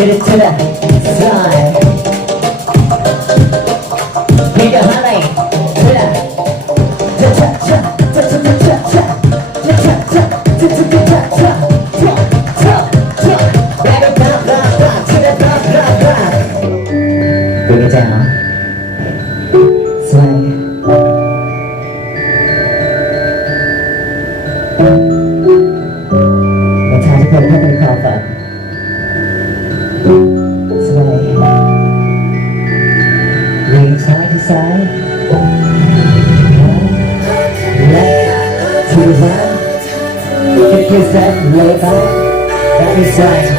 it to the side. Need a honey. Bring it down. Sway. It's time to put a heavy cough up. Sway. Lean side to side. Left to the right. Kick your step, lay back. Every side.